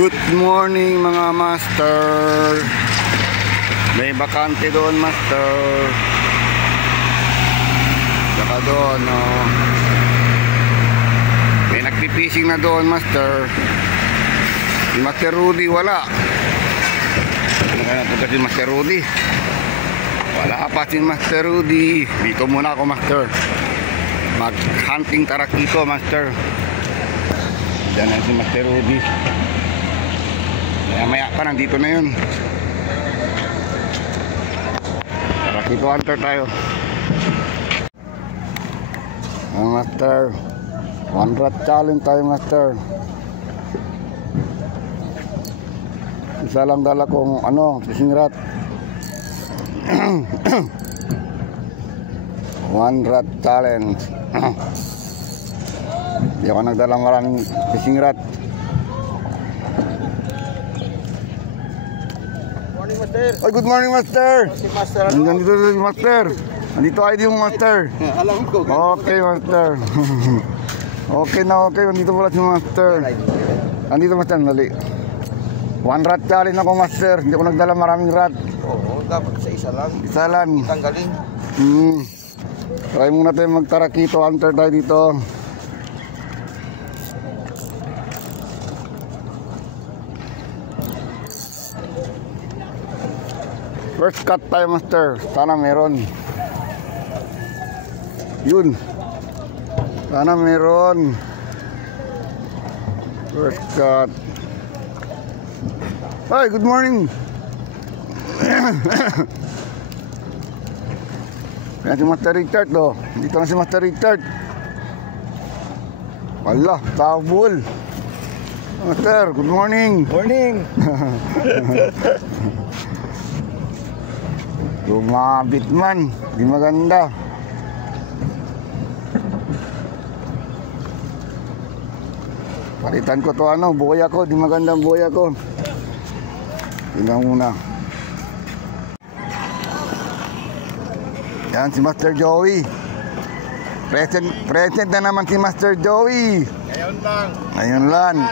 Good morning mga master. May bakante doon master. Saka doon may nagpipishing na doon master. Si Master Rudy wala. Ano kaya napunta si Master Rudy? Wala pa si Master Rudy. Dito muna ako master. Mag-hunting tarakito master. Diyan na si Master Rudy. Maya pa nandito na yun. Tarakito hunter tayo. Master, 1 rat challenge tayo master. Isa lang dala kong fishing rat. 1 rat challenge. Hindi ako nagdala maraming fishing rat. Oh, good morning master. Nandito si master. Nandito ID mo master. Alam ko. Okay master. Okay na okay. Nandito pala si master. Nandito master. Dali. 1 rat challenge ako master. Hindi ako nagdala maraming rat. Oo, dapat sa isa lang. Isa lang. Tanggalin. Try muna tayo magtarakito hunter tayo dito. First cut tayo master. Sana meron. Yun. Sana meron. First cut. Hi, good morning. Yan si Master Richard do. Dito na si Master Richard. Wala, tabul. Master, good morning. Morning. Lumabit man, di maganda. Palitan ko to buhay ako, di maganda ang buhay ako. Tingnan muna. Yan si Master Joey. Present na naman si Master Joey. Ngayon lang.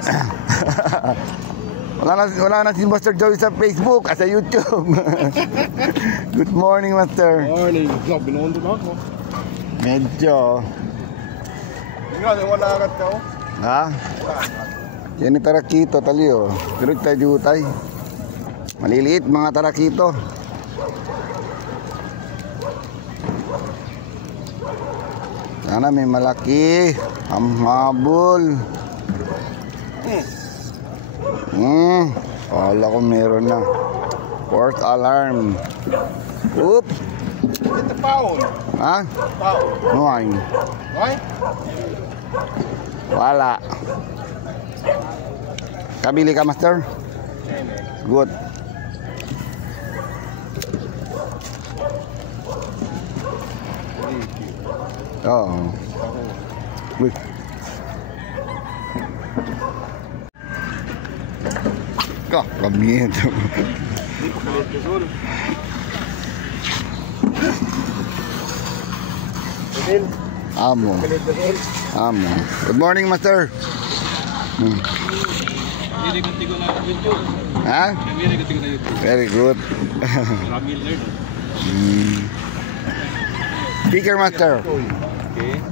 Wala na si Master Joey sa Facebook at sa YouTube. Good morning, Master. Morning. Binondo na ako. Medyo. Tingnan, wala agad ka oh. Ha? Yan yung tarakito, taliyo. Pero tayo tayo. Maliliit mga tarakito. Sana may malaki. Hamhabol. Kala ko meron na. Fourth alarm. Oops. Get the pound. Ha? Pound. Wine. Why? Wala. Kabili ka master? Good. Oo. Wait. Kamihan ito. Amo. Amo. Good morning, master. Ha? Very good. Sticker, master.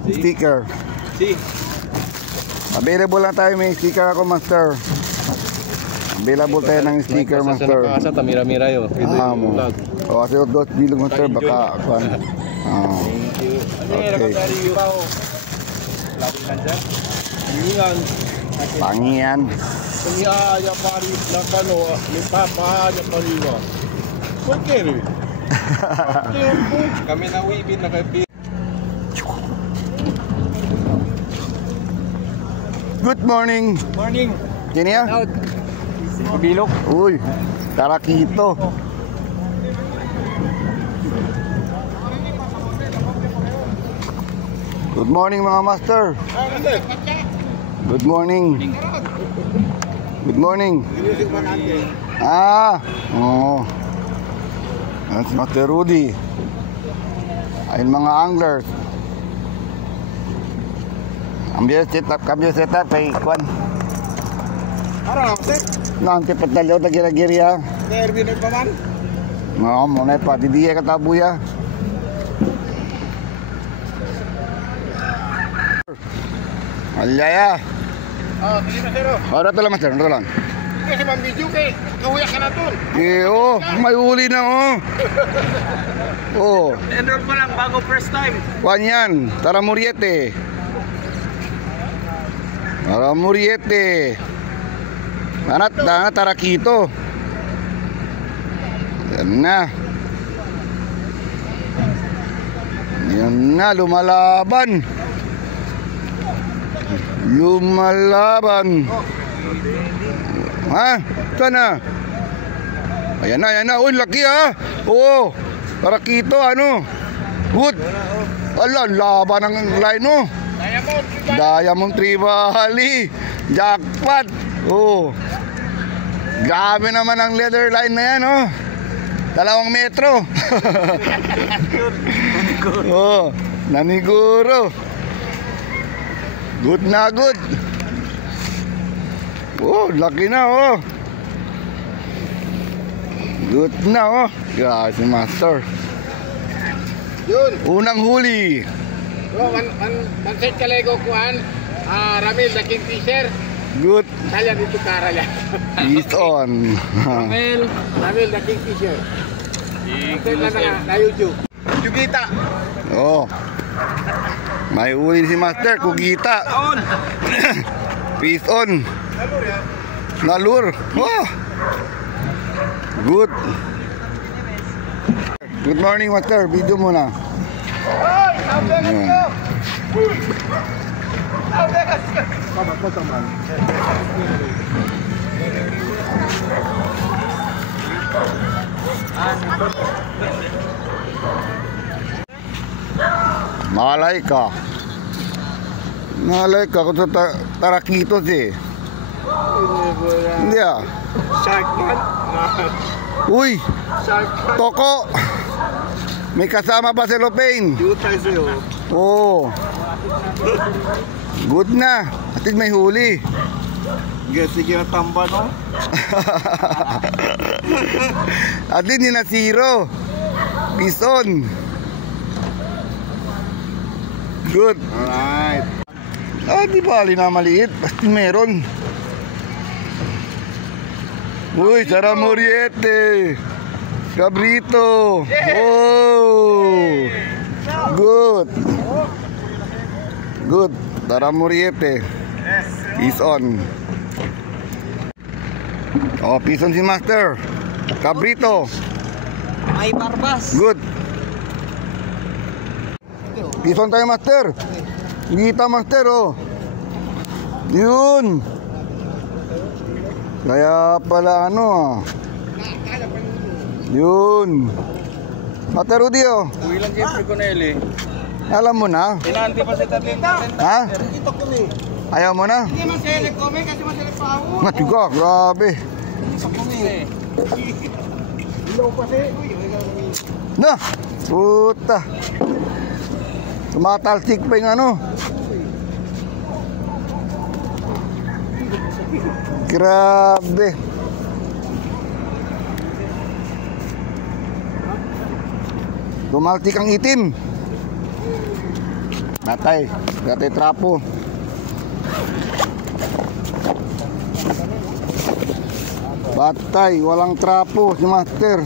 Sticker. Available lang tayo. May sticker ako, master. Available tayo ng sticker master. Sa tamira-mira yo. Amo. O kasi dos bilog master baka kuan. Thank you. Okay. Pangian. Ya pari na kano, ni papa ya pariwa. Okay. Kami na wibin na kay. Good morning. Morning. Kini ya? Bilog. Uy, tarakito. Good morning mga master. Good morning. Good morning. Oo. Si Master Rudy. Ayun mga anglers. Cambio setup kay Kwan. Ara, sir. Nanti patalaw na gira-girya. Nervin pa man. Oo, muna pa. Didiya katabuya. Alyaya. Oh, sige na, sir. Ora to lang, master. Ito lang. Kasi mambidyo kay kahuya ka na tol. Oo, may uli na, oh. Oh. Enroll pa lang bago first time. Kuan yan. Tara Muriete. Tara Muriete. Tara Quito. Yan na. Yan na, lumalaban. Lumalaban. Ha? Sana? Ayan na. Uy, laki ha. Oo. Tara Quito, ano? Good. Ala, laban ng line, no? Diamond Tribali. Jackpot. Oo. Grabe naman ang leather line na yan, oh. 2 metro. Oh, naniguro. Good na good. Oh, laki na, oh. Good na, oh. Yeah, si Master. Yun. Unang huli. Oh, man set ka lego kuan. Ramil the Kingfisher. Good. Kaya dito kara ya. He's on. Ramil the Kingfisher. Ito na YouTube. Yugita. Oh. May huli si Master, Kugita. On. Peace on. Nalur. Wow. Good. Good morning, Master. Video muna. Ayan. Malaika. Malaika kung sa Tarakitos eh. Hindi ah. Shark man. Uy, Shark man. Toko. May kasama ba si Lopain? Jutay sa'yo. Oo. Good na. Atin may huli. Sige na tamba, no? Atin yun na zero. Bison. Good. Alright. Di bali na maliit. Basta meron. Uy, Tara Muriete. Cabrito. Oh. Good. Good. Tara Muriete. Is on. Oh, pison si Master. Cabrito. May barbas. Good. Pison tayo, Master. Kita, Master, oh. Yun. Kaya pala ano, ah. Yun. Master Rudy, oh. Ilang Jeffrey Conelli. Alam mo na? Inanti pa sa tatin. Ha? Ito ko ni. Ayaw mo na? Hindi man sila nag-comment kasi man sila pa ako. Matiga, grabe. Ito ko ni. Ilaw pa siya. Na, puta. Tumatalsik pa yung ano. Grabe. Tumaltik ang itim. Natay trapo. Batay, walang trapo si Master.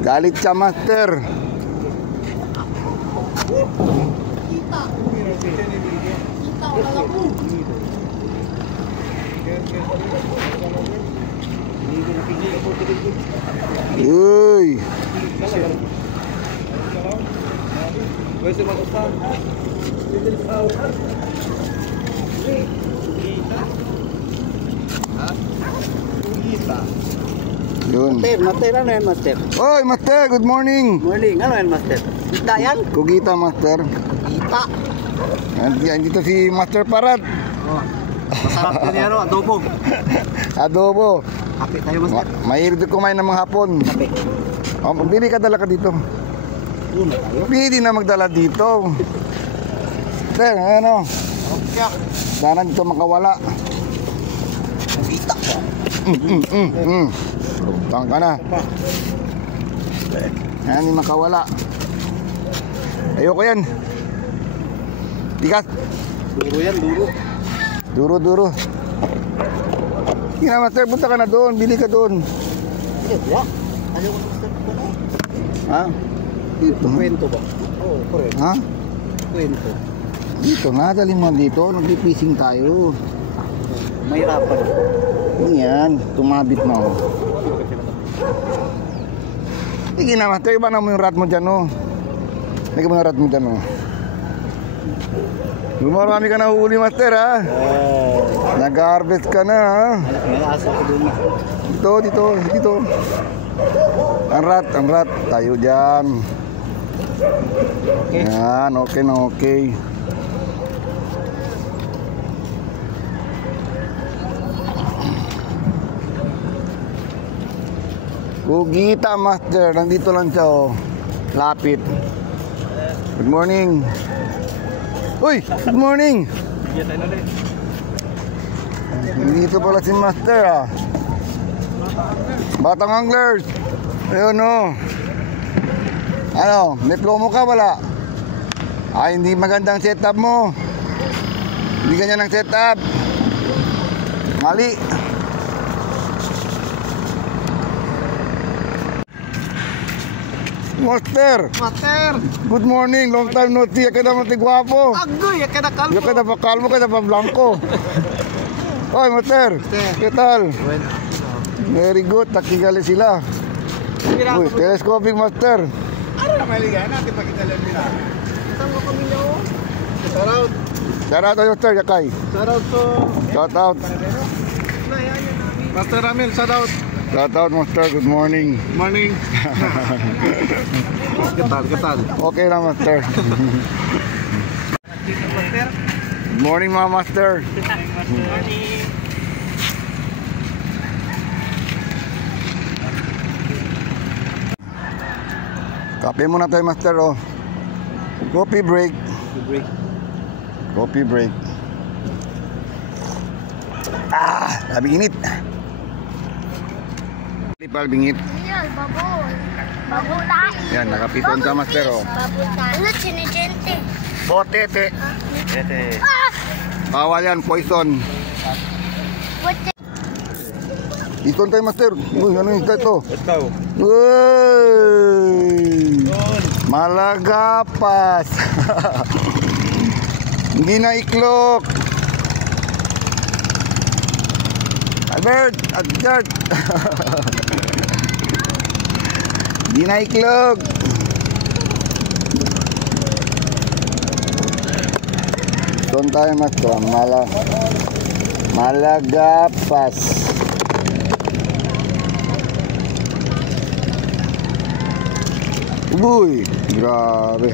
Galit siya, Master. Uy. Yun. Master, ano yan, Master? Oy, Master, good morning. Morning, ano yan, Master? Kita yan? Kugita, Master. Kita. Dito si Master Parad. Oh. Masarap din yan, adobo. Adobo. Kape tayo, Master. Mahilig kumain ng mga hapon. Kape. Oh, bili ka, dala ka dito. Una tayo. Pwede na magdala dito. Sir, ano? Okay. Sana dito makawala. Kita ko. Lutang ka na. Yan, hindi makawala. Ayoko yan. Tigas. Duro yan, duro. Duro. Sige na, Master, punta ka na doon. Bili ka doon. Iya, ayaw ko na, Master. Ha? Dito. Kwento ba? Oo, correct. Ha? Kwento. Dito nga, dali mo dito. Nag-fishing tayo. Mahirapan. Yan, tumabit na ako. Sige na, Master, iba na mo yung rat mo dyan, oh. Lagyan mo yung rat mo dyan, oh. Marami ka na huli, Master, ha? Nag-harvest ka na, ha? Nasa ko dun. Dito. Ang rat. Tayo dyan. Okay. Yan, okay na okay. Gugita, Master. Nandito lang siya, oh. Lapit. Good morning. Uy, good morning. Dito pala si Master, ah. Batang anglers. Ayun, oh. Ano, may plomo ka, wala? Ay, hindi magandang setup mo. Hindi ganyan ang setup. Mali. Master, good morning. Long time no see. Ka naman tigwapo. Agoy, ka na kalmo. Yung ka na pa kalmo, ka na pa blanco. Oy, Master. ¿Qué tal? Very good. Takigali sila. Uy, telescopic, Master. Ano na maligan natin pagkitalan nila? Saan ko kami nyo? Shoutout. Shout out to Master Yakay. Shoutout to Shout out. Master Ramil. Shoutout. Shout out, Master. Good morning. Morning. Ketal. Okay na, Master. Good morning, mga Master. Kape muna tayo, Master, oh. Coffee break. Coffee break. Labing init. Palbingit. Babul tayo. Yan, nakapiton ka, Master, oh. Babul tayo. Ano, sinigente? Botete. Bawal yan, poison. Iton tayo, Master. Uy, ano yung ito? Ikaw. Uy! Malagapas. Hindi na iklok. Albert, Albert. Hindi na iklog. Doon tayo, Master. Malagapas. Uy, grabe.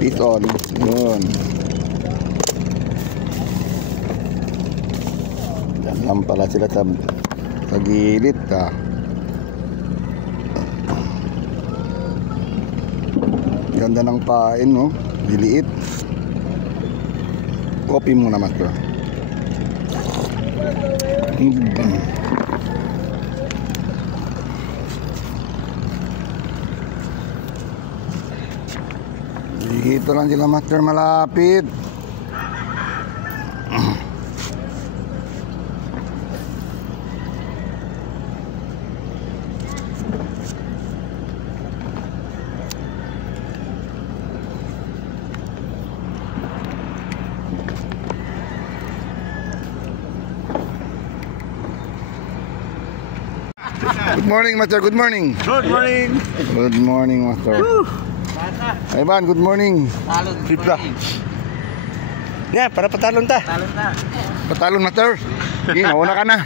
It's on. Yun. Diyan lang pala sila sa gilid, ah. Ganda ng pain, no? Diliit. Kopi muna, Master. Dito lang sila, Master, malapit. Good morning, Master. Good morning. Good morning. Good morning, Master. Ivan, good morning. Talon. Tripla. Yeah, para patalon ta. Talon na. Patalon, Master. Sige, nauna ka na.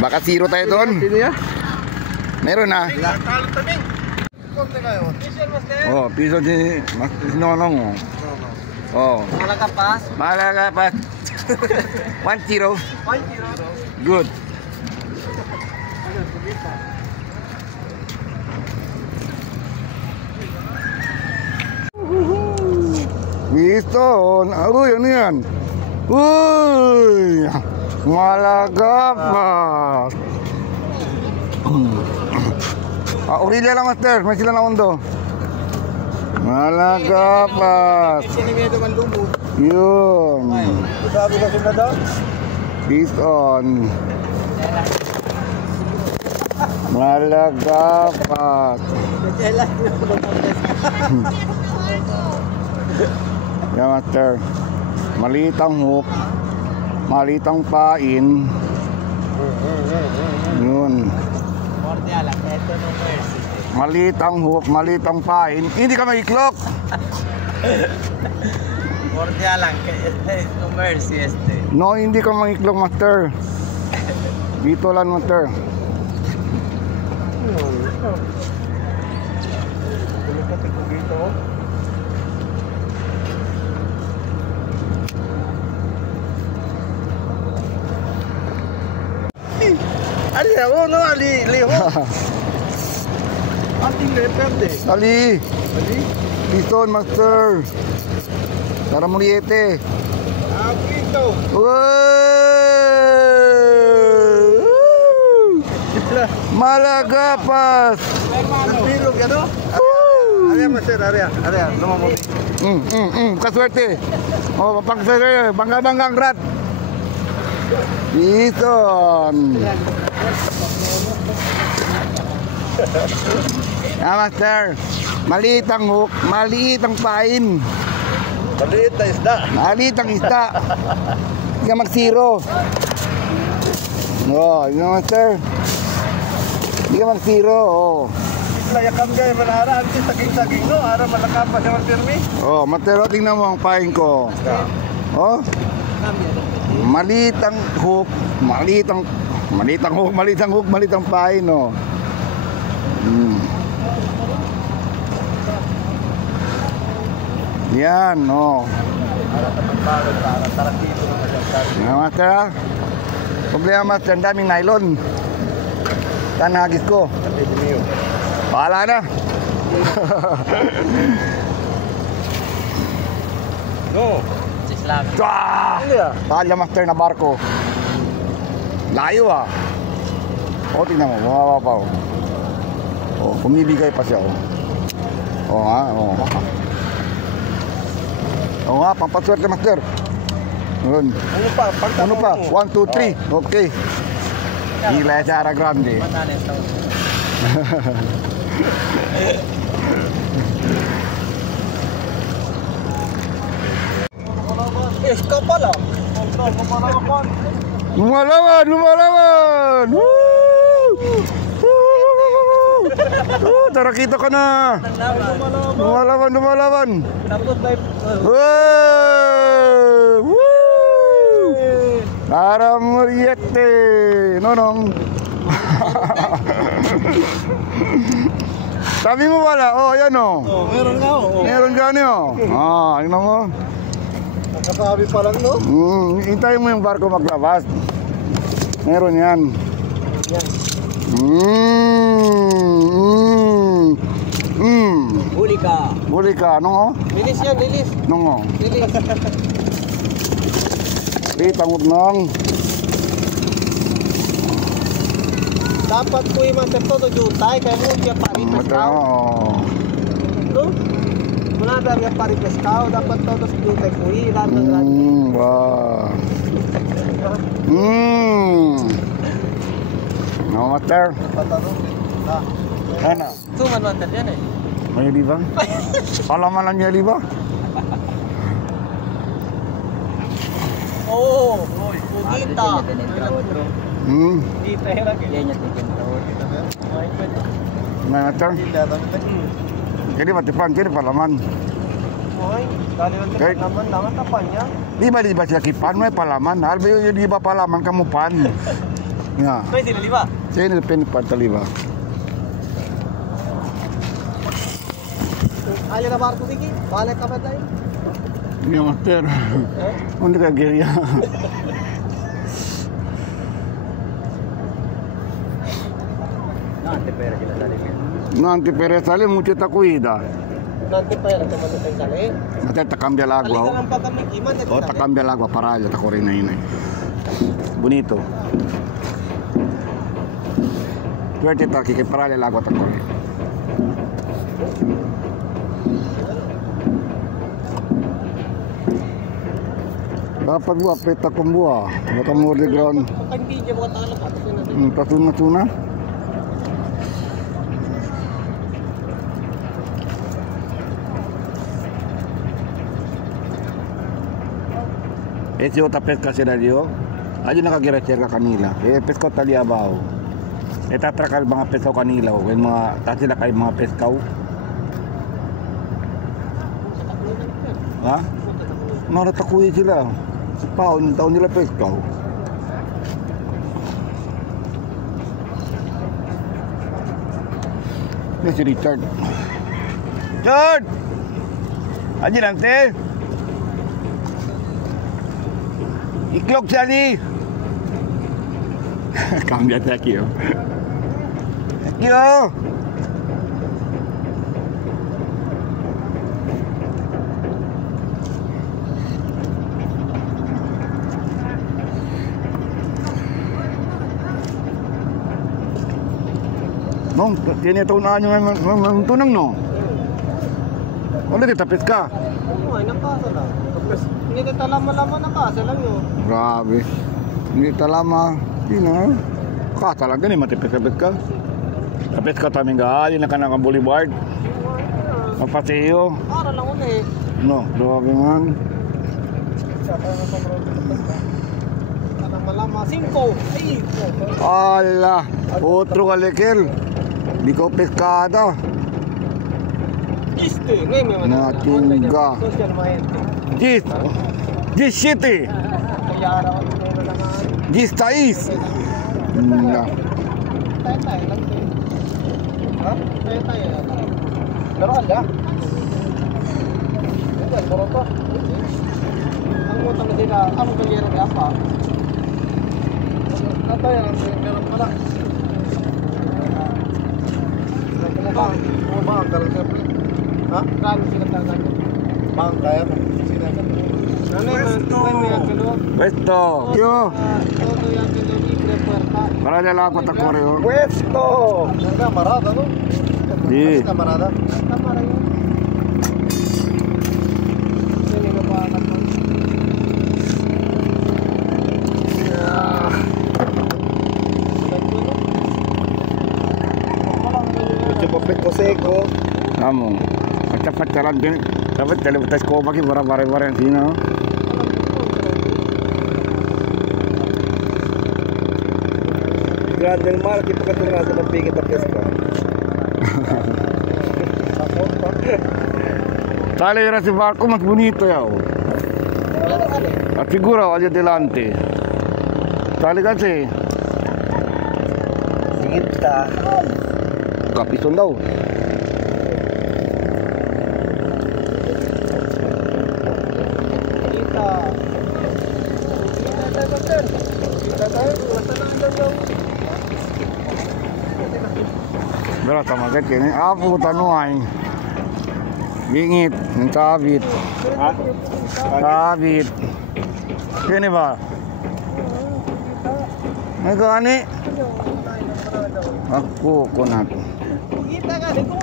Baka zero tayo doon. Sino yan? Meron na. konti ngayon. Oh, piso si Nonong. Oh. Malakapas. Malakapas. 1-0. Good. Winston. Uy, ano yan? Uy! Malakapas. Aurelia lang, master. May sila na undo. Malakapas. Sinimento man lumo. Yun. Sabi ka sila daw? Winston. Malakapas. Yan, master. Malitang hook. Malitang pain. Yun. Malitang hook, malitang pain. Hindi ka maiklok. Cordia lang. No mercy este. No, hindi ka maiklok, master. Dito lang, master. Ali, no, Ali, Leo. Ating leperde. Sali. Ali? Piston, master. Tara Muriete. Ito. Malagapas. Nagpilog yan, no? Area, master, area. Lumamot. Kaswerte. Oh, pagsasaya, bangga-banggang rat. Piston. Master. Maliit ang hook, maliit ang pain. Maliit na isda. Maliit ang isda. Hindi ka mag-zero. Oh, yun master. Hindi ka mag-zero. Oh. Layakam kayo manara. Ang saging-saging, no? Ara malakapas yung pirmi. Oh, matero, tingnan mo ang pain ko. Oh. Maliit ang hook, maliit ang pain, oh. Yan, oh. Yan, master, ah. Problema, master, ang daming nylon. Yan, nagis ko. Bahala na. No. Talya, master, na barko. Layo, ah. O, tingnan mo, bumaba pa, oh. Oh, bumibigay pa siya, oh. Oh, ha, oh. Oo nga, pampaswerte, master. Yun. Ano pa? 1, 2, 3. Okay. Gila sa Ara Grande. Iska pala. Lumalawan! Woo! Tara, kita ka na. Lumalawan. Woo! Tara Muriete. Nonong. Sabi mo wala. Oh, yan oh. Meron nga, Meron gani oh. Ah, yun mo. Nakasabi pa lang, no? Hintayin mo yung barko maglabas. Meron yan. Huli ka. Nung oh? Lilis yan, lilis. Nung oh? Lilis. Tangot nong. Dapat ko yung master todo jutay. Kaya mo siya paripas kao. No? Muna dami yung paripas kao. Dapat todo sa jutay ko yung lahat ng Wow. No, master. Ano? Suman master yan eh. May liba? Palaman lang niya liba? Oo. Kita. Kita yung lagi. May master? Jadi matipan, jadi palaman. Dali lang naman tapan niya. Di ba siya kipan? May palaman. Albi yung di ba palaman kamu pan? Nga. May sila liba? Saya ini pin pan taliba. Kaya na barko digi. Balik ka ba tayo? Iya master. Hindi ka gaya. Nanti pere sale mucho takuida. Nanti pa yan. Ito matutay sali. Nanti takambia el agua. Halika lang pagkamigiman. Oh, takambia el agua para allá, takurina yun eh. Bonito. Suerte taki, que para el agua takurina. Dapat buat peta kumbuah, baka mo di ground. Hindi dyan mga talak. Pasuna-suna. Ese otra pesca será yo. Ayun nakagirecher ka kanila. Pesca tali abaw. Tatrakal mga pesca kanila. Yung mga, kasi na kayo mga pescaw. Ha? Maratakuwi sila. Taon nila pescaw. Ini si Richard. Richard! Adelante. Iklog sali. Cámbiate aquí, oh. Aquí, oh. No, tiene ito na yung tunang, no? Wala di tapis ka? Oo, ay nakasa lang. Hindi ka talama-lama nakasa lang yun. Grabe. Hindi talama. Hindi na. Kasa lang din, matipis-tapis ka. Tapis ka taming gali na ka ng boulevard. Mapasiyo. Para lang ulit. No, grabe man. Talama-lama. 5. Ay! Ala, otro kalikel. Di ko pescada. Giste. Ngayon may Natingga. Social maente. 17. Kaya araw ang mga lang. 16. Na. Tayo lang. Ha? Tayo. Pero ala. Ito, boro to. Ang utang na sila, ang galyero kaya pa. Ito yan, meron pala. Bang ka rin siyempre. Ha? Kano sila talaga? Bang kaya mo. Sila ka. Ano yung Pwesto. Yo. todo yan que lo libre puerta. Para de la cuota correo. Puesto! Camarada, no? Sí. Camarada. Tama rin yun. Hindi ko pa naman. Medyo papito seco. Vamos. Cepat jalan gini. Dapat telepotes ko bagi bara-bara yang sini. Grande del mar, kita katulad ng pigit na pesca. Sale era ese barco más bonito ya. La figura allá delante. Sale kasi. Kita. Kapison daw. Kita. Kita tayo. Bera sama ka kini. Puta no ay. Bingit, ng sabit. Ha? Sabit. Kini ba? Ay gani. Ako kunat. Kita ka di ko.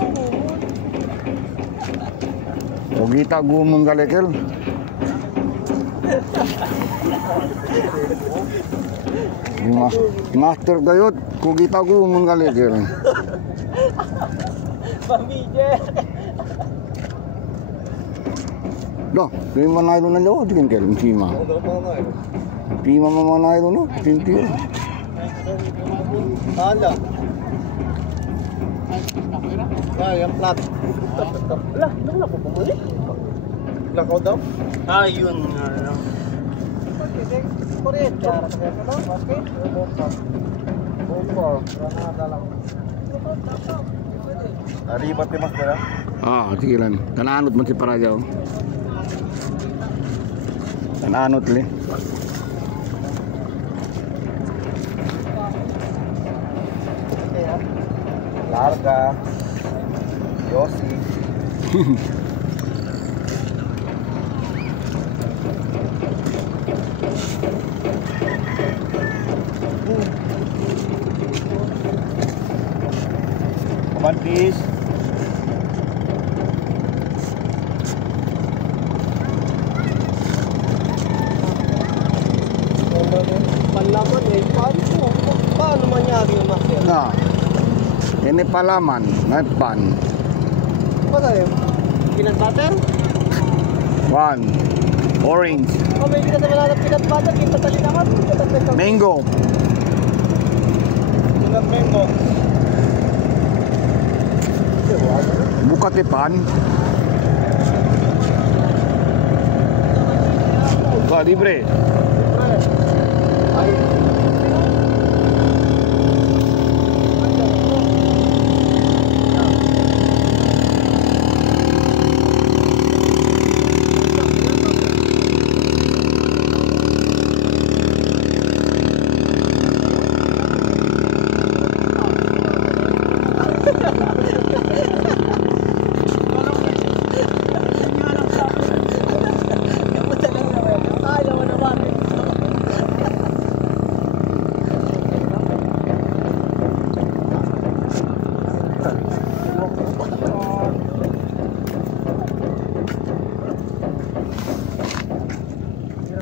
Ogita gumong galekel. Master gayot, kugita gumong galekel. Pamije. Dah, di mana itu nanti oh dikin kel cima. Cima mana itu no, tinti. Anda. Yang plat. Lah, nung na po bumalik. Lakaw daw? Ayun nga lang. Korean, cara kaya ka daw, basket, bomba. Bomba, granada lang. Aribat ni Master ha? Sige lang. Tananot man si Parajaw. Tananot li. Larga. Yossi. Mantis. Panlaman eh. Paano mangyari yung master? Ini palaman, may pan. Ano yun? Peanut butter? One. Orange. May hindi ka sa wala ng peanut butter. Kita talina ka. Mango. Peanut mango. Bukatipan. Libre. Ay.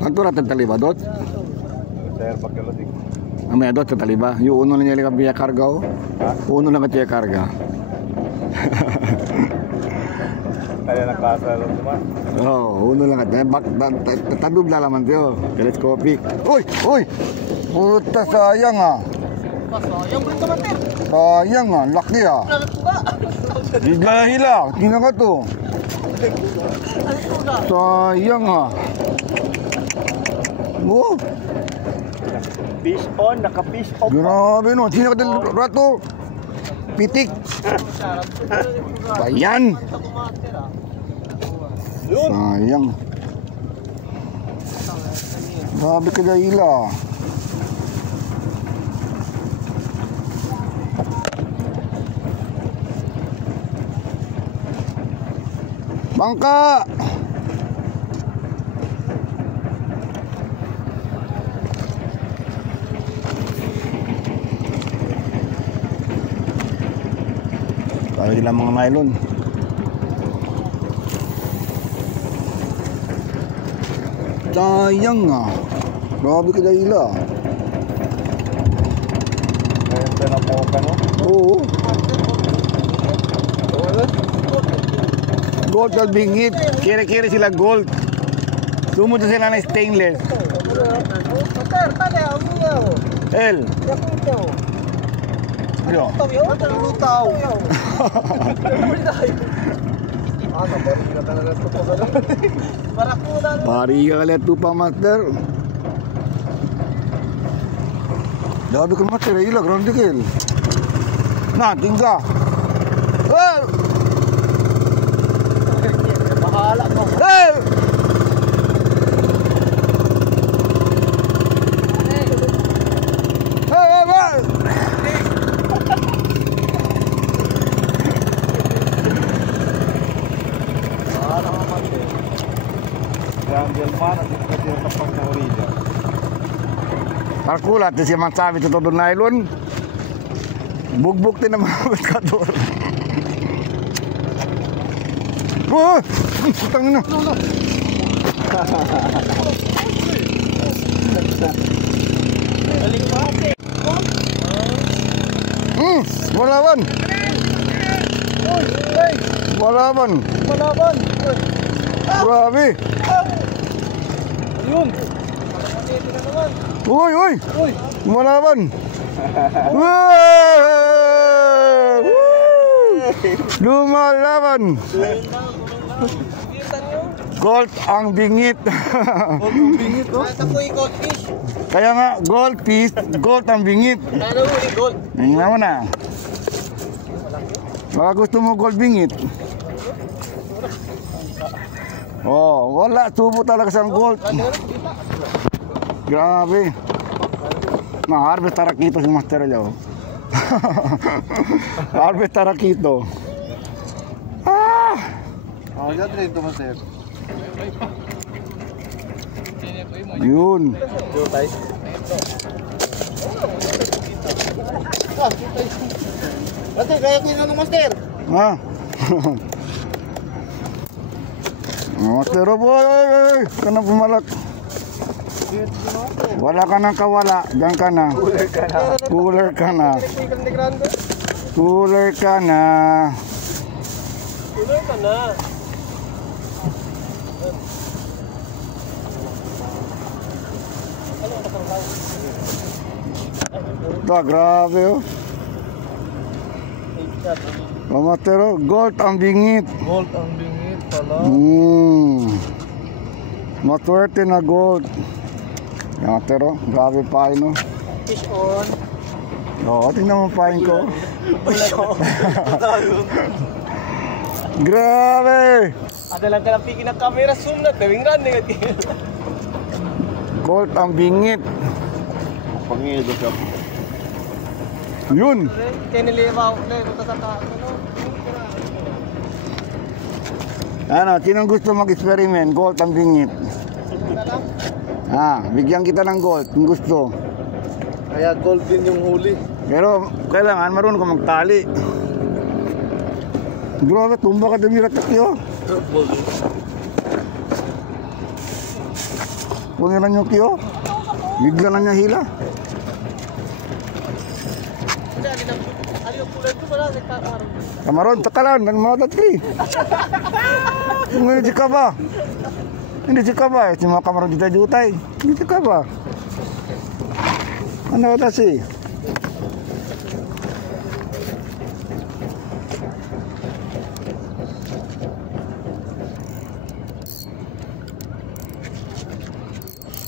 Kanto natin taliba dot? Sir, pagkalating. Amaya dot sa taliba. Yung uno na niya lang biya karga o. Uno lang at karga. Kaya nakasalo naman. Uno lang at tadub lalaman tiyo. Telescopic. Uy! Puta sayang Sayang mo ito mater. Sayang laki Bigahila, tingnan ka to. Sayang Oh, Fish on, naka-fish off. grabe no. Tingnan ka din rato. Pitik. Ayan. Sayang. Grabe ka dahila. Bangka. Tayo lang mga nylon. Sayang Grabe ka dahila. Ganda na po ka, no? Oo. Gold at bingit. Kira-kira sila gold. Sumunod sila na stainless. Mater, tali ang uyaw. El. Yakuyaw. Yo. Lutaw. Balik na talaga ito po sa lang. Barakuda. Pari ka kalit ito pa, master. Dabi ka, master. Ilag, rondikil. Nating ka. Hey! Bahala mo. Hey! Kalkulat siya magsabi sa todo nylon. Bugbog din ang mga pescador. Putang na. Walaban. Walaban. Malaban. Grabe. Yun. Uy. Walaban. Lumalaban. Gold ang bingit. Gold ang bingit, no? Ito po yung goldfish. Kaya nga, goldfish, gold ang bingit. Ano mo yung gold? Tingnan mo na. Baka gusto mo gold bingit. Oh, wala. Subo talaga sa gold. Grabe. Na-harvest tarakito si Master Leo. Harvest tarakito. Ah! Oh, dyan rin ito, Master. Yun. Jutay. Master, kaya ko yun Master. Ha? Master, boy! Kana pumalak. Wala ka nang kawala. Diyan ka na. Cooler ka na. Cooler ka na. Tuloy ka na. Ito, grabe oh. Master, oh, gold ang bingit. Gold ang bingit pala. Maswerte na gold. Master, oh, grabe pain oh. Fish on. Oo, tingnan mo pain ko. Grabe! Ada lang ka lang piki ng camera zoom na. Tawing ran nga. Gold ang bingit. Pangido ka. Yun. Kaya niliwa ako. Punta sa taas. Ano, sinong gusto mag-experiment? Gold ang bingit. Bigyan kita ng gold kung gusto. Kaya gold din yung huli. Pero kailangan marunong ka magtali. Grabe, tumba ka dumira takyo. Puniran yung kiyo. Bigla na niya hila. Ano yung kulay ko pala? Kamaron, takalan, ng mga tatri. Hindi ka ba? Hindi ka ba? Si mga kamaron jutay-jutay. Hindi ka ba? Ano ba si?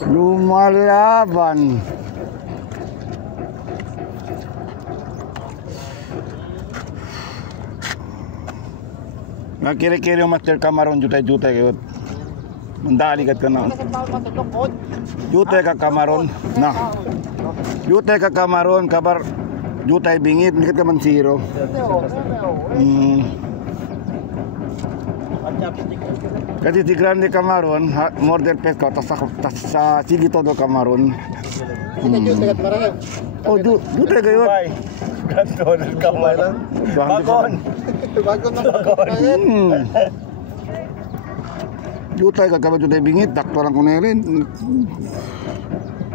Lumalaban. Nakiri-kiri yung Master Kamaron jutay-jutay kayo. Mandali ka na. Jutay ka Kamaron. Na. Jutay ka Kamaron, kabar jutay bingit, hindi ka man zero. Kasi si Grande Kamaron, model pesco, tas sa sige todo Kamaron. Oh, jutay kayo. Grandon Kamaron. Bagon. Bagon na bagon. Jutay ka kabar jutay bingit, dakto lang ko na rin.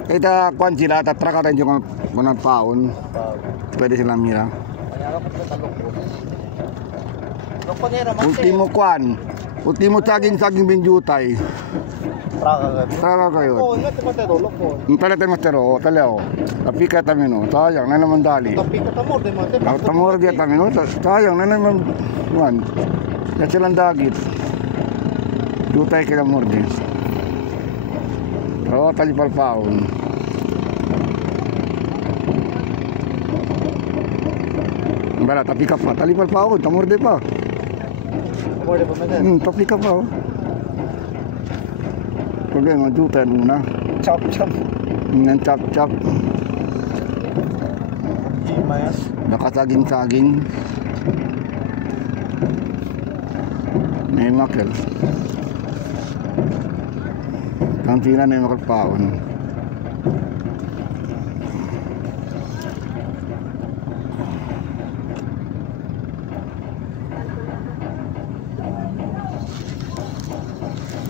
Kita kuan sila, tatraka tayo yung kunang paon. Pwede silang mira. Ultimo kuan. Ultimo saging binjutay. Traka kayo. Oh, natin materolok ko. Tala tayo mastero, tala o. Tapika tayo sayang na naman dali. Tapika tamor, di mater. Tamor dia tayo sayang na naman kuan. Yan silang dagit. Jutay kila morde. Oo, talipal paon. Bala, tapika pa. Talipal paon, tamorde pa. Tamor, di ba mater? Tapika pa oh. Problema, jutay muna. Chop chop. Ng chop-chop. Imayas. Nakasaging-saging. May makel. Kantina na yung makalpaon.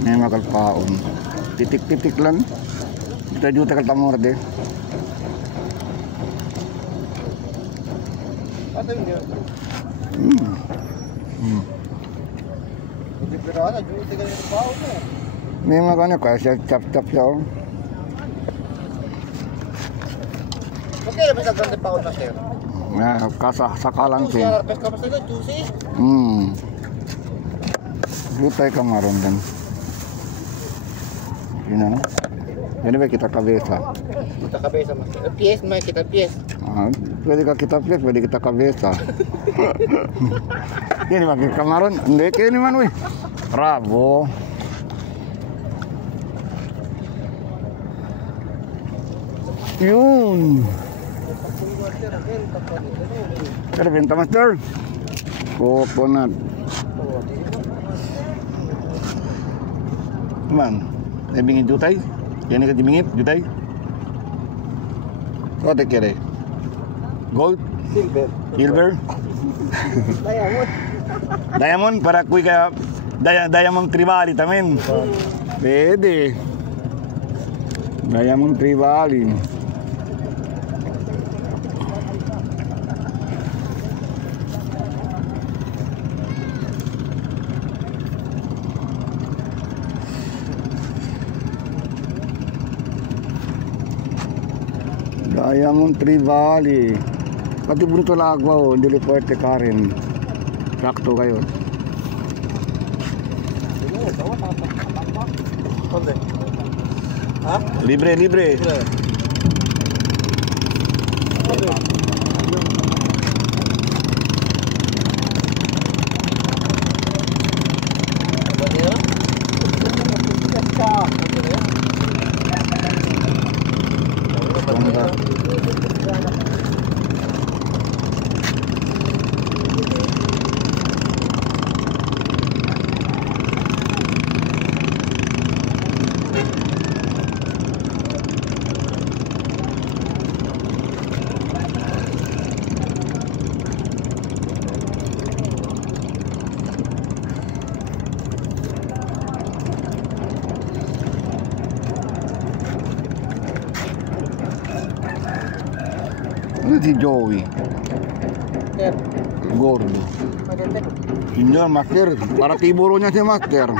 May makalpaon. Titik-titik lang. Juta-juta kaltamorde. Ano yun? Hindi pero ano, juti ka yung bao mo. May mga ano kaya siya chop-chop siya oh. Okay, may naganda pa ako na sir. Kasakalang Juicy, siya. arapes ka pa sila, juicy. Jutay Kamaron din. Yun ano? Yan ba kita kabesa? Kita kabesa master. Pies, may kita pies. Ah, pwede ka kita pies, pwede kita kabesa. Yan ba kita kamaron? Hindi kayo naman uy. Bravo. Yun. Kada benta master. Coconut. Man, ay bingit jutay. Yan ka dibingit jutay. Kau te kere? Gold, Silver. silver, Diamond. diamond para kuy ka diamond tribali tamen. Pwede. Diamond tribali. Diamond Trivali. Pati bunto lagwa oh, hindi lipuerte ka rin. Sakto kayo. Ha? Libre, libre. Bongga. Ano si Joey? Sir, Gordo. maganda. Hindi master. Para tiburo niya si master.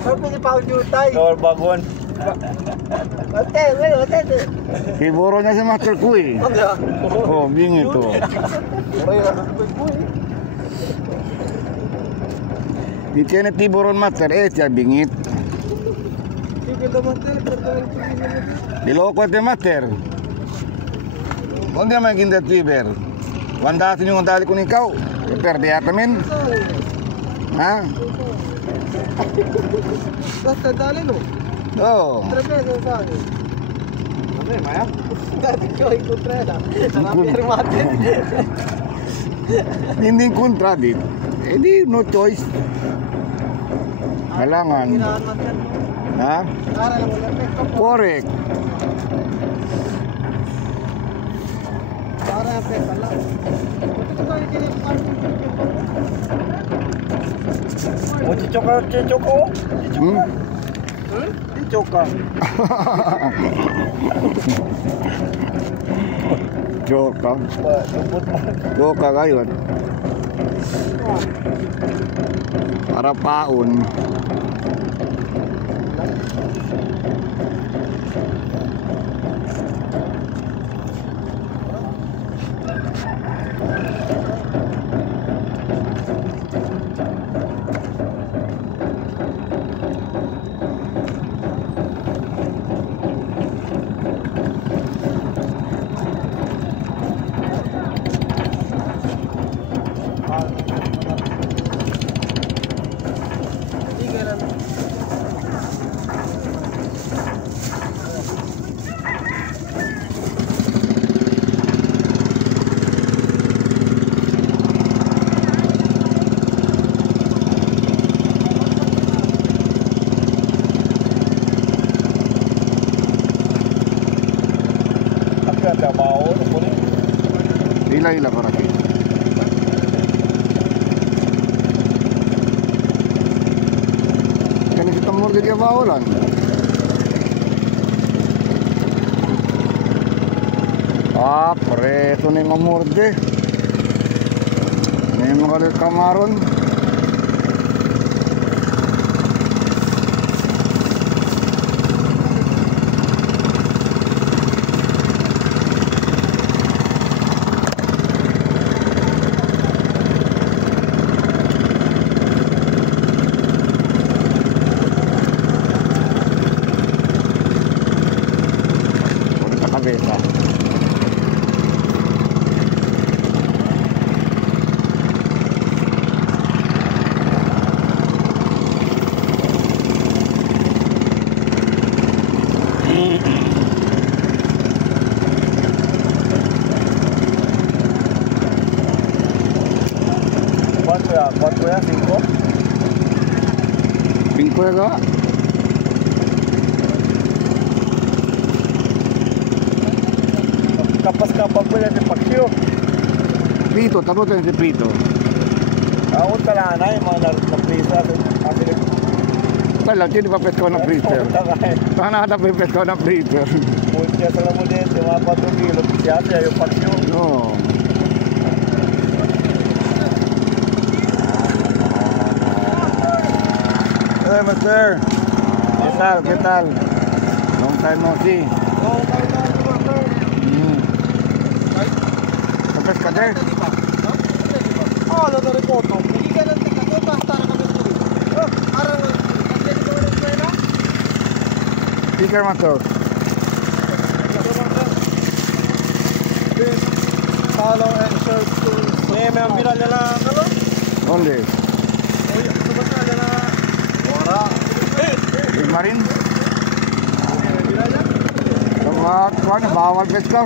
Sir, pili pa ako jutay. bagon. Hotel. Tiburo niya si master ko eh. Oh, bingit to. Di tiene tiburon master, siya bingit. Diloko ito master. Kung di naman gindat fiber. Wandasin yung dali ko ni ikaw. Perde yata men. Ha? Basta dali no. Oo. Trapeza sa akin. Ano eh, Maya? Dati ko ay kontrela. Nakapir mati. Hindi kontra dit. Eh di no choice. Kailangan. Kailangan natin. Ha? Para lang wala pekto po. Correct. Para ang pekto lang. Ito ko yung kinipag. Mau cicoko? Hmm? Cicoka. Joka. Lembut banget. Joka kayo. Para paon. Ada bau, boleh. Hila-hila para kayo. Kaya kita morde dia bawalan. Ah, preto na yung morde. May mga kamaron. 4 ya, 5. 5 ya kak? Kapas-kapas po yan si Paksyo. Prito, tapos tayo si Prito. Ako talaga na yung mga na-prisa. Wala, hindi pa petko ng freezer. Saan nakatapos petko ng freezer? Punya sa lamunin, yung mga patugilog siya, yung Paksyo. No. Hey, master. ¿Qué tal? Long time no see. Tapos ka din? Oh, lo na report. Hindi ka lang tingnan ko, basta na kami tuloy. Oh, arang lang. Kasi ko rin ko na. Speaker master. Follow and share to. May ambil na lang ano? Only. Oh, sabot na na. Wala. Big Marine. Mga bawal petko.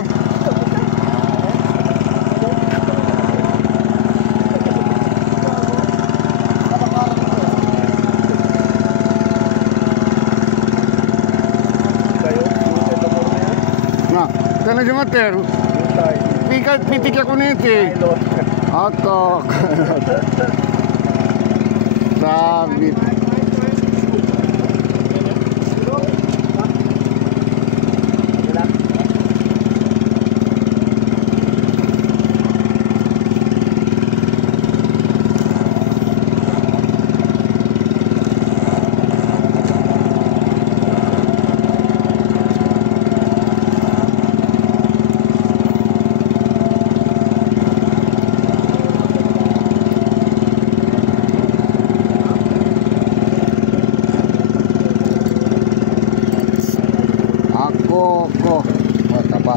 Na, kaya si master. Pitik ako nito. Ako. Sabit. Ako. Mata pa.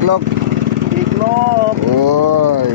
Clock. Iklop. Oy.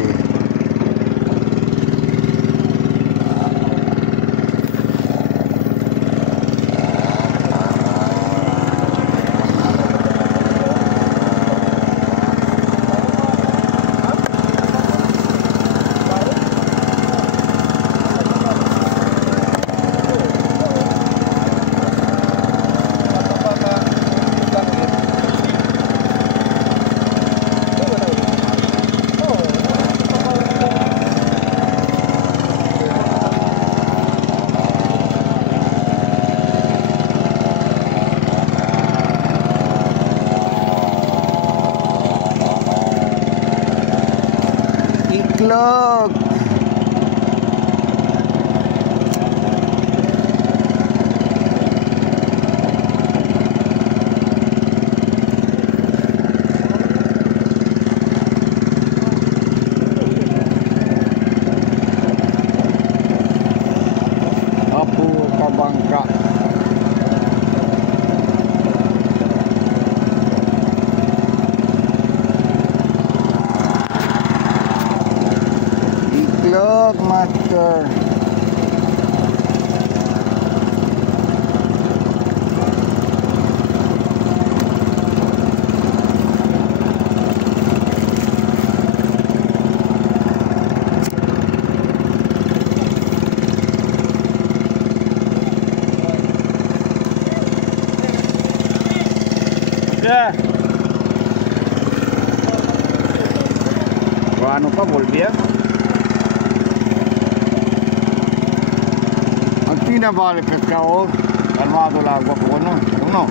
Iklog. Apu kabangka. Iklog master. Ya. Ano pa, volvía? Ang pinabali pescado, armado la agua con uno.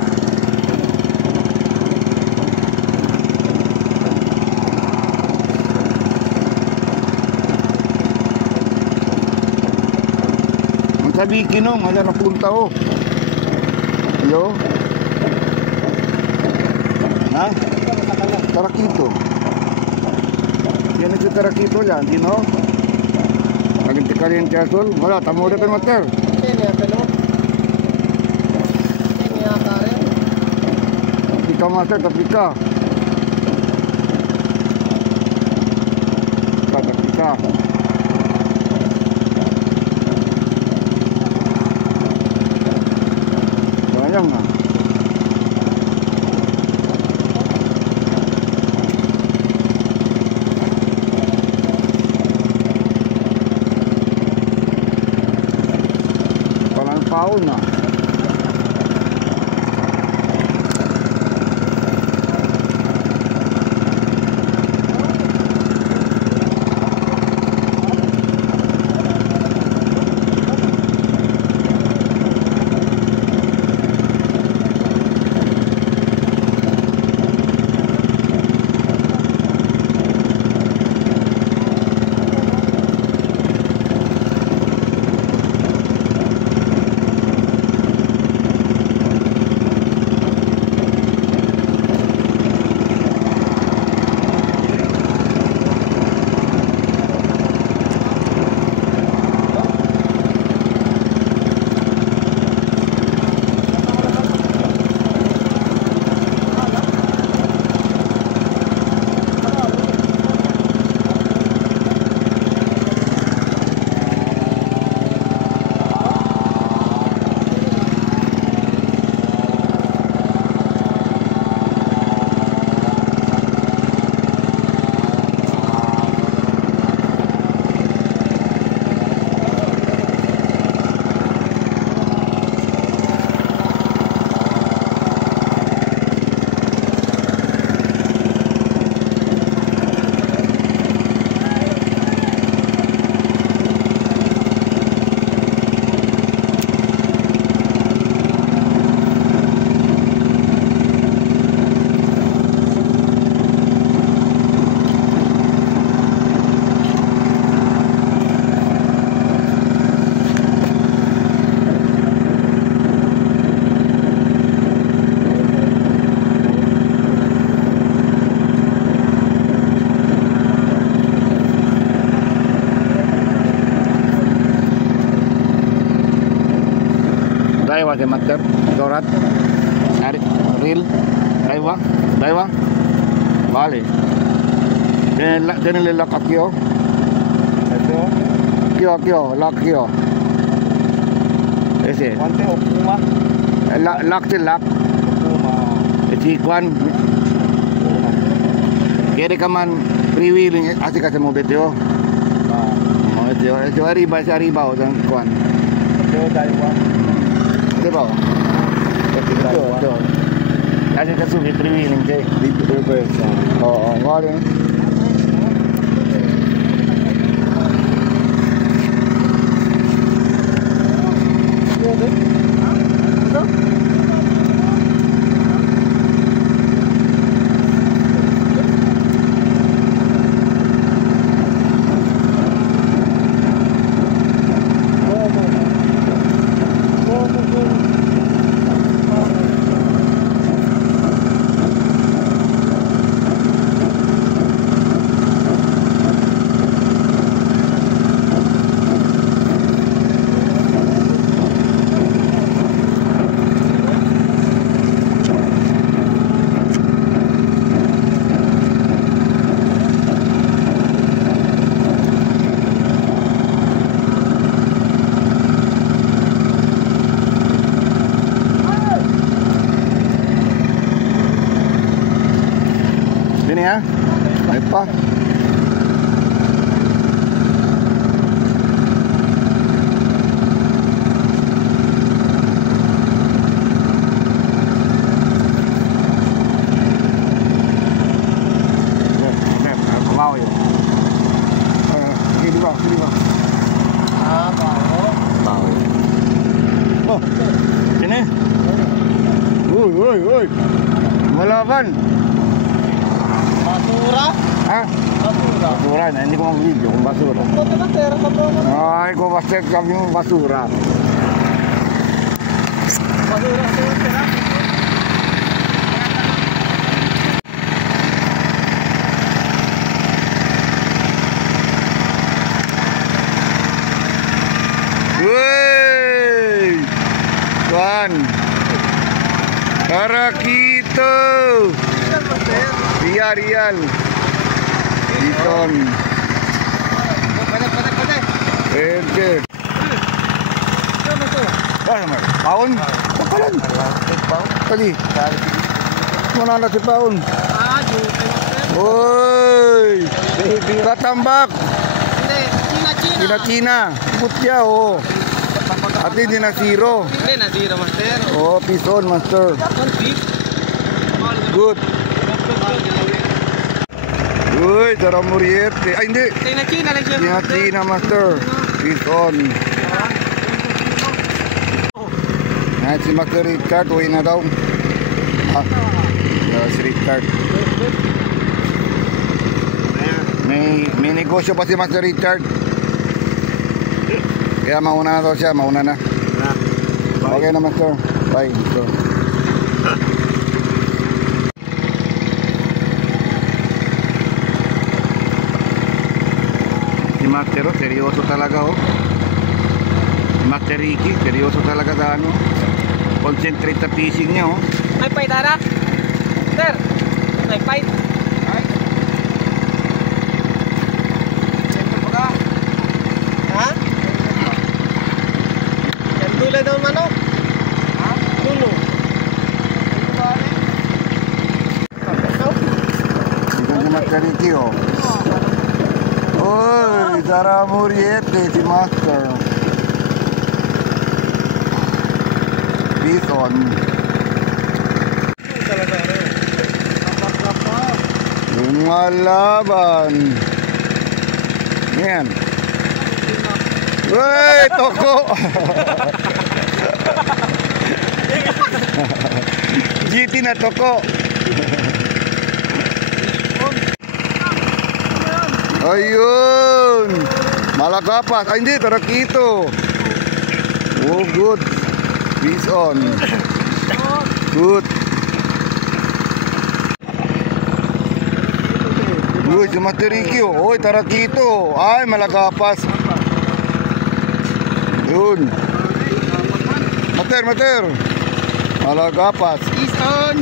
Ang sabi kinong, wala na punta oh. Hello? Ha? Tarakito. Yan ito tarakito yan, di no? Kalinti azul. Wala, tamo ulit ang mater. Kaya pero. Kaya kare. Pika master, tapika. Tapika. Ayan nga. Parang paon na. Daiwa si Master, Dorat, Ril, Daiwa, vale. Tiene la kakio. Kyo, la kyo. Ese. Kuante Okuma. Lak si lak. Si Kwan. Kere ka man freewheeling así kasi mo betyo. Ito arriba o sa Kwan. Ito Daiwa. Diba? Ito. Kasi kasubi freewheeling siya. Dito ba yun sa? Oo, ngayon. Ya, apa? Mau ya? Gini bang. Mau. Oh, sini. Woi. Melawan. Basura? Hah? Basura, nah ini kau mau video basura. Bukan Master, Ay, kau pasti kami basura. Basura, Woi, Tuan, para kita. Rial, Iton. Ente. Paon. Alan? Kali. Mana na si Paon? Ah, jutay master. Oy! Katambak! Hindi, China. China-China. Putya, oh. At hindi na zero. Hindi na zero master. Oh, peace on, master. One piece. Good. Uy, Tara Muriete. Ay, hindi. China lang siya. China-China, master. Peace on. Ayan si Master Richard. Uwi na daw. Si Richard. May negosyo pa si Master Richard. Kaya mauna na daw siya. Mauna na. Okay na, master. Bye. So. Si Master, seryoso talaga, oh. Si Master Ricky, seryoso talaga sa ano. Concentrate sa fishing niya, oh. May fight ara? Sir, may fight. Ha? Yan tulad daw manok. Ha? Lulo. Ito si Master Ricky, oh. Uy, Tara Muriete, si Master. Peace on. Yung mga laban. Yan. Uy, toko. GT na toko. Ayun. Malagapas. Ay, hindi. Tarakito. Oh, good. Peace on. Good. Uy, si Master Ricky, oh. Uy, tarakito. Ay, malagapas. Yun. Mater. Malagapas. Peace on.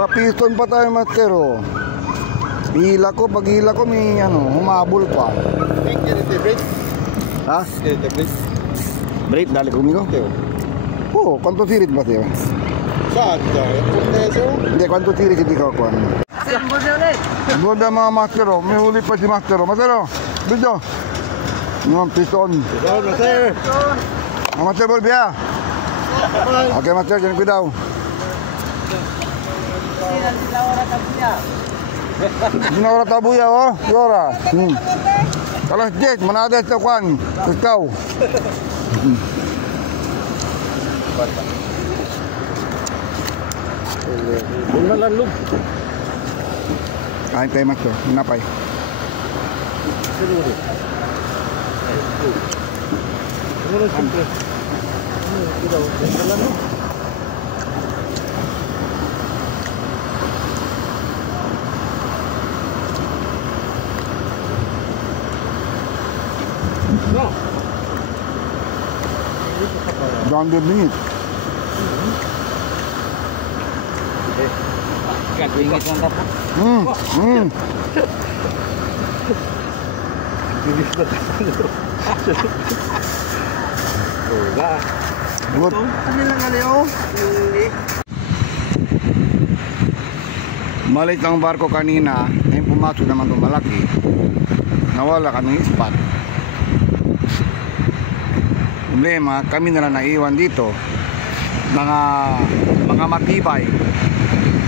Kapiston pa tayo, Master, oh. Pag hila ko, may ano, humabol pa. Ha? Break, dali conmigo. Oh, quanto tiri ba tayo? Santa, Hindi, quanto tiri si Tiko ko? Doon na mga Master, oh. May huli pa si Master, oh. Master, oh. Video. Yung piston. Master. Master, volvía. Okay, Master, ten cuidado. Una hora tabuya, oh. ¿Qué hora? A las 10, manada este Juan. Pescado. Ay, tayo, Master. Napay. Down the minute. Katingit lang tapos. Good. Malit ang barko kanina, ay pumasok naman itong malaki. Nawala ka ng ispat. Problema, kami na lang naiwan dito. Mga matibay,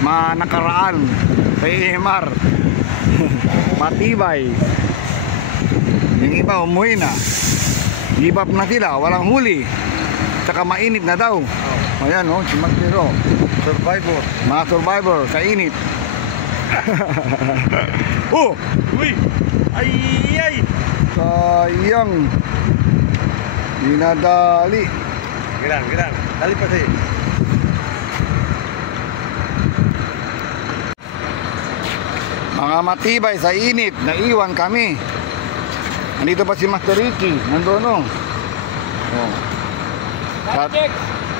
mga nakaraan sa EMR. Matibay. Yung iba umuwi na. Give up na sila, walang huli. Saka mainit na daw. Ayan, oh, si Master. Survivor. Mga survivor sa init. Oh! Uy! Ay! Sayang. Dinadali. Girang. Dali pa sa'yo. Mga matibay sa init, naiwan kami. Nandito pa si Master Ricky. Nandun, oh. Oh.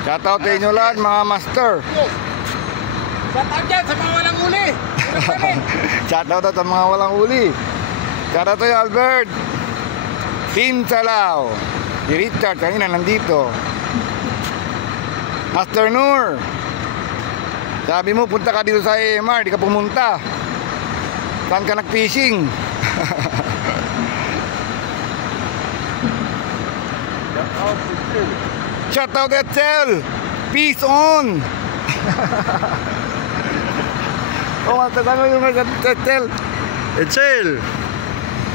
Shout out sa inyo lahat, mga Master. Shout out dyan sa mga walang uli. Shout out sa mga walang uli. Shout out to you, Albert. Pinsalao. Si Richard, kanina nandito. Master Nur. Sabi mo, punta ka dito sa AMR, di ka pumunta. Saan ka nag-fishing? Shout out Etzel! Peace on! Oh, matagal mo yung Etzel. Edsel,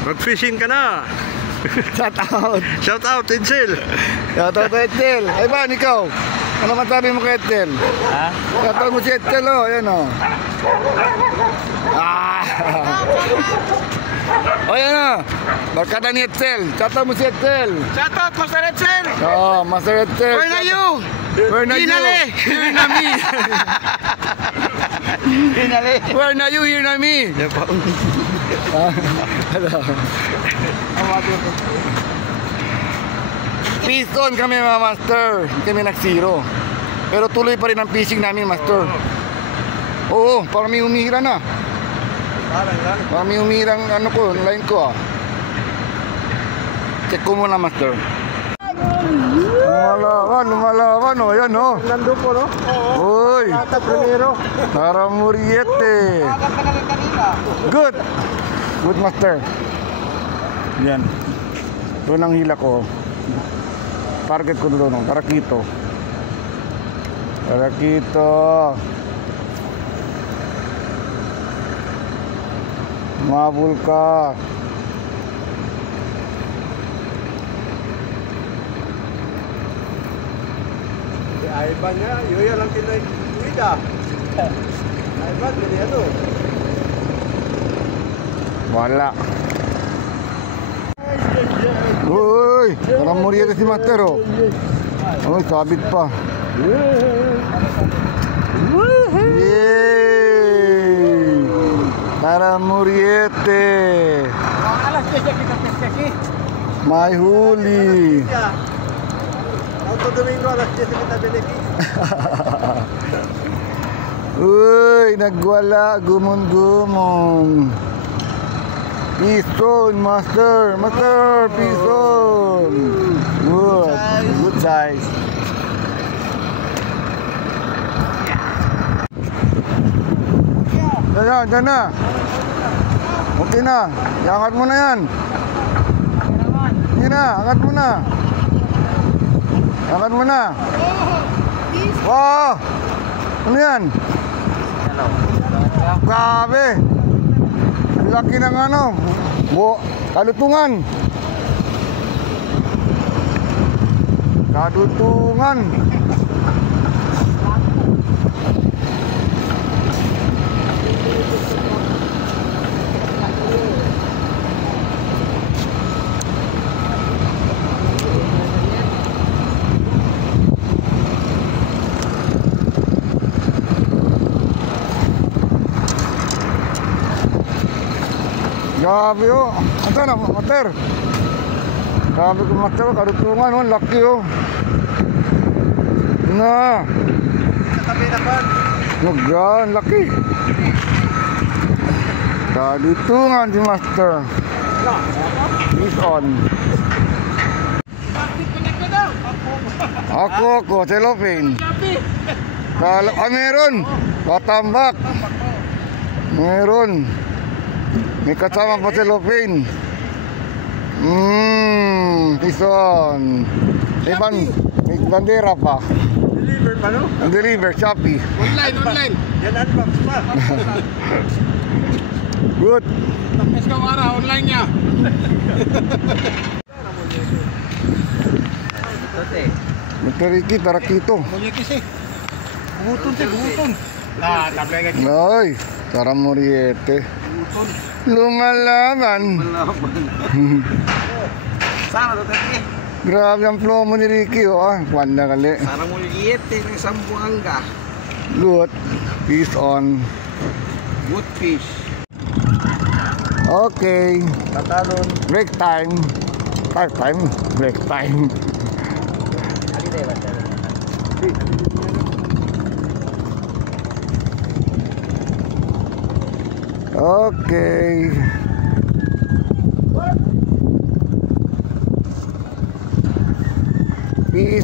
mag-fishing ka na. Shout out! Shout out, Edsel. Shout out Etzel! Ay ba, ikaw? Ano masabi mo kay Etzel? Ha? Shout out mo si Etzel, oh. Ayan, oh. Ah! O, yan, oh. Barkada ni Etzel. Shout out mo si Etzel. Shout out, Master Edsel. Oo, Master Etzel. Where are you? Where na you? Hinali. Here na me. Hinali. Where na you? Here na me. Peace on kami mga master. Hindi kami nag-zero. Pero tuloy pa rin ang fishing namin, master. Oo, parang may umihira na. Parang may umihira ang ano ko, line ko, ah. Check ko muna, master. Lumalaban, oh. Yan, oh. Nandun po, no? Uy, Tata primero. para muriete. Good. Good, master. Yan. Doon ang hila ko. Target ko doon, Parakito. Parakito. Mabul ka. Ay ba nga? Yoyo lang tinay. Uida. Ay ba? Gani ano? Wala. Uy, parang muriete si master, oh. Uy, sabit pa. Yay! Para muriete. Alas siya kita peskaki. May huli. Auto Domingo alas siya kita biniki. Uy, nagwala. Gumon-gumon. Pison, master. Master, pison. Good. Good size. Dyan na. Okay na. Iangat mo na yan. Sige na, angat mo na. Angat mo na. Wow! Ano yan? Grabe. Laki ng ano. Kalutungan. Kalutungan. Grabe, oh. Ito na, mater. Grabe ko, mater. Karutungan, oh. Laki, oh. Na. Katabi na ba? Nagyan, laki. Karutungan si master. He's on. Ako, cellophane. Meron. Patambak. Meron. May kasama pa cellophane. Tison. May bandera pa. Deliver pa, no? Ang deliver, Shopee. Online. Yan unbox pa. Good. Tapos ka mara, online niya. Magtariki, tarakito. Munyekis eh. Butun. Ah, tablay ka. Ay, tara muriete. Lumalaban. Sana to tete. Grabe ang flow mo ni Ricky, oh. Wanda kali. Sana mo liete ng Sambuanga. Good. Peace on. Good fish. Okay. Tatalon. Break time. Break time. Okay.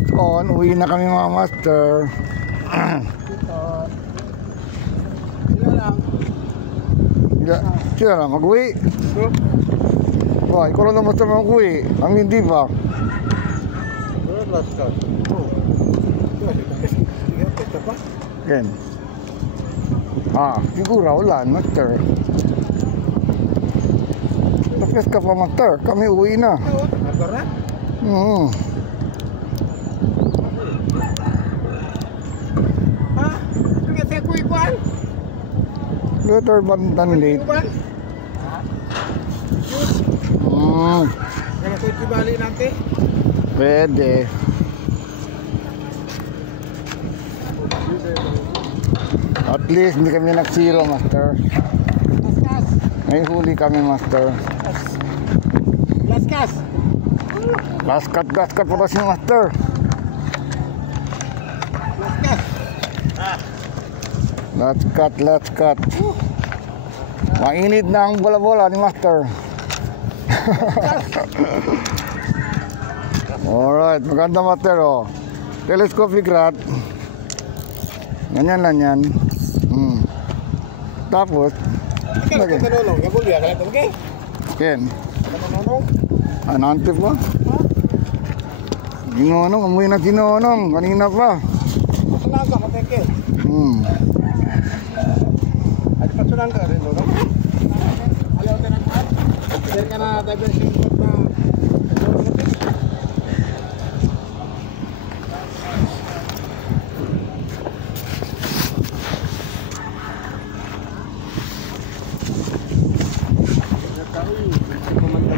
Peace on. Uwi na kami mga master. Sila lang mag-uwi. Ikaw lang naman sa mag-uwi. Ang hindi pa. Yan. Siguro ulan, master. Tapos ka pa, master. Kami uwi na. Later than late. Pwede. At least hindi kami nag-zero, master. May huli kami, master. Last cut pa si master. Let's cut. Mainit na ang bola-bola ni master. Alright, maganda master, oh. Telescopic rod. Ganyan lang yan. Tapos lagi. Ken. Anante pa? Ginonong, amoy na ginonong. Kanina pa.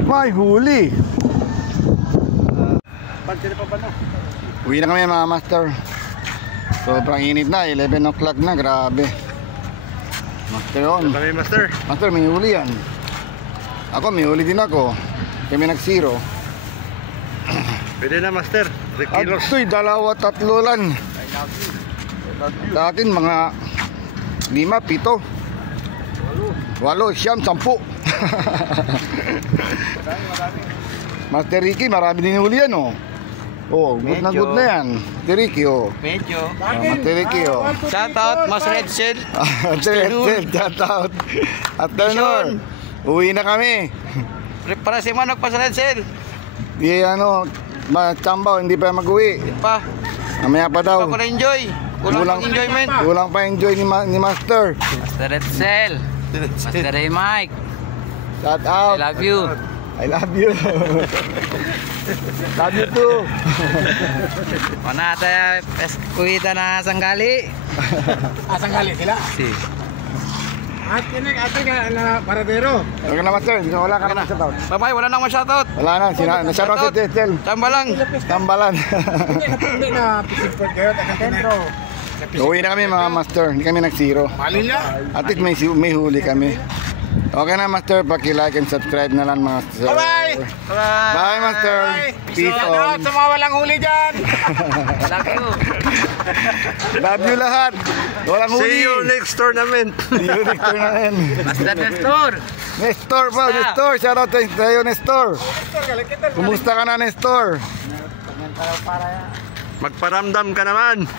May huli. Uwi na kami mga master. Sobrang init na, 11 o'clock na, grabe. Master yun. Kami master. Master, may huli yan. Ako, may huli din ako. Kami nag-zero. Pwede na master. 3 kilos. Ato'y 2-3 lang. Sa atin mga 5, 7 8, 9, 10. Master Ricky, marami din huli yan, oh. Oh, good na yan. Master Ricky, oh. Medyo. Master Ricky, oh. Shout out, Mas Red Shell. Shout out. At Tenor, uwi na kami. Para si Manok pa sa Red Shell. Di Chambaw, hindi pa mag-uwi. Pa. Mamaya pa daw. Pa ko na-enjoy. Kulang enjoyment. Kulang pa enjoy ni Master. Master Red Shell. Master Ray Mike. Shout out. I love you. I love you. Love you too. Mana tayo kuita na sanggali. Sanggali sila? Si. At ate ka na paradero. Wala na master, wala ka na shoutout. Bye-bye, wala nang ma-shoutout. Wala na, na-shoutout si Testel. Tambalang. Tambalan. Hindi na pisipot kayo, taga-sentro. Uwi na kami mga master, hindi kami nag-zero. Malila. At least may huli kami. Okay na master, paki-like and subscribe na lang mga master. Bye-bye! Bye master. Peace on. Sa mga walang huli dyan. Love you. Love you lahat. Walang huli. See you next tournament. See you next tournament. Master Nestor. Nestor pa, Nestor. Shout out tayo Nestor. Kumusta ka na Nestor? Magparamdam ka naman.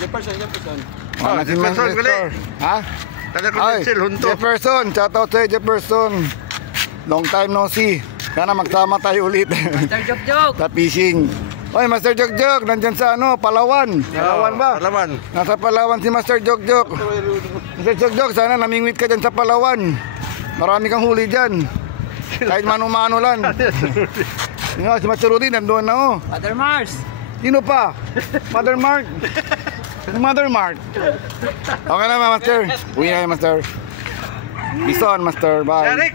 Jefferson. Si Nestor. Ha? Ay, Jefferson, shout out sa'yo Jefferson. Long time no see. Sana magsama tayo ulit. Master Jok. Sa fishing. Oy, Master Jok, nandyan sa Palawan. Palawan ba? Palawan. Nasa Palawan si Master Jok. Master Jok, sana namingwit ka dyan sa Palawan. Marami kang huli dyan. Kahit mano-mano lang. Si Master Rudy, nandoon na, oh. Mother Mars. Sino pa? Mother Mark. Mother Mark. Okay na, Master. Uwi na, Master. Peace on, Master. Bye.